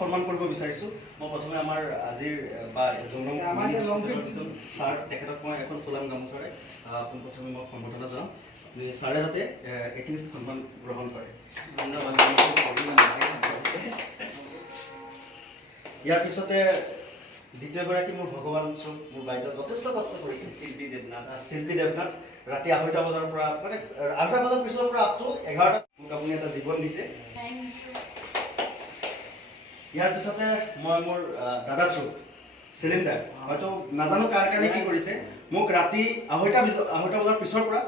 সন্মান কৰিব বিচাৰিছোঁ। মই প্ৰথমে আমাৰ আজিৰ বা যিজন ছাৰ তেখেতক মই এখন ফুলাম গামোচাৰে প্ৰথমে মই সম্বৰ্ধনা জনাম। ছাৰে যাতে এইখিনি সন্মান গ্ৰহণ কৰে। ধন্যবাদ। ইয়াৰ পিছতে দ্বিতীয়গৰাকী মোৰ ভগৱান স্বৰূপ মোৰ বাইদেউ যথেষ্ট কষ্ট কৰিছে শিল্পী দেৱনাথ ৰাতি 8টা বজাৰ পৰা মানে 8টা বজাৰ পিছৰ পৰা আপ টু 11টা মোক আপুনি এটা জীৱন দিছে। ইয়াৰ পিছতে মই মোৰ দাদা স্বৰূপ চিলিণ্ডাৰ হয়তো নাজানো কাৰ কাৰণে কি কৰিছে মোক ৰাতি 8টা বজাৰ পিছৰ পৰা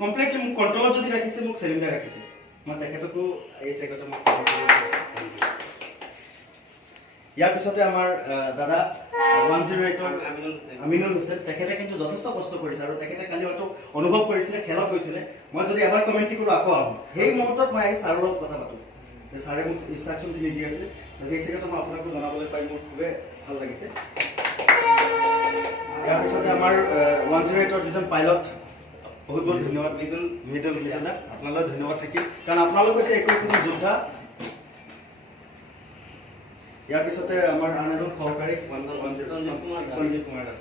কমপ্লিটলি মোক কণ্ট্ৰলত যদি ৰাখিছে মোক চিলিণ্ডাৰ ৰাখিছে। মই তেখেতকো এই চেগতে মই ইয়াৰ পিছতে আমাৰ দাদা 108ৰ আমিনুল হুছেইন তেখেতে কিন্তু যথেষ্ট কষ্ট কৰিছে আৰু তেখেতে কালি হয়তো অনুভৱ কৰিছিলে খেলত গৈছিলে মই যদি এবাৰ কমেণ্ট্ৰি কৰোঁ আকৌ আহোঁ সেই মুহূৰ্তত মই আহি ছাৰৰ লগত কথা পাতোঁ যে ছাৰে মোক ইনষ্ট্ৰাকশ্যনখিনি দি আছিল। সেই চেগতে মই আপোনাকো জনাবলৈ পাই মোৰ খুবেই ভাল লাগিছে। ইয়াৰ পিছতে আমাৰ 108ৰ যিজন পাইলট বহুত বহুত ধন্যবাদ মৃদুল দাদা আপোনালৈ ধন্যবাদ থাকিল কাৰণ আপোনালোক হৈছে একো যোদ্ধা। ইয়াৰ পিছতে আমাৰ আন এজন সহকাৰী সঞ্জীৱ কুমাৰ দা।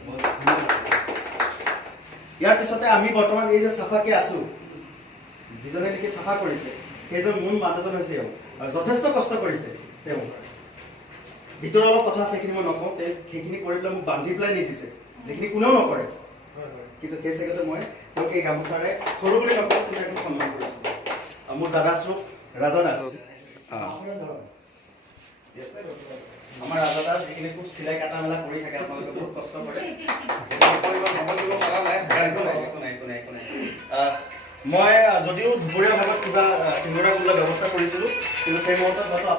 ইয়াৰ পিছতে আমি বৰ্তমান এই যে চাফাকে আছোঁ যিজনে নেকি চাফা কৰিছে সেইজন মূল মানুহজন হৈছে এওঁ আৰু যথেষ্ট কষ্ট কৰিছে তেওঁ। ভিতৰৰ অলপ কথা আছে সেইখিনি মই নকওঁ সেইখিনি কৰি পেলাই মোক বান্ধি পেলাই নিদিছে যিখিনি কোনেও নকৰে কিন্তু সেই চেগতে মই তেওঁক এই গামোচাৰে সৰু বুলি নকওঁ কিন্তু একদম সন্মান কৰিছোঁ। মোৰ দাদা স্বৰূপ ৰাজা দা আমাৰ ৰাজা দা যিখিনি খুব চিলাই কাটা মেলা কৰি থাকে আপোনালোকে বহুত কষ্ট কৰে। মই যদিও দুপৰীয়া ভাগত কিবা চিঙৰা ব্যৱস্থা কৰিছিলোঁ কিন্তু সেই মুহূৰ্তত হয়তো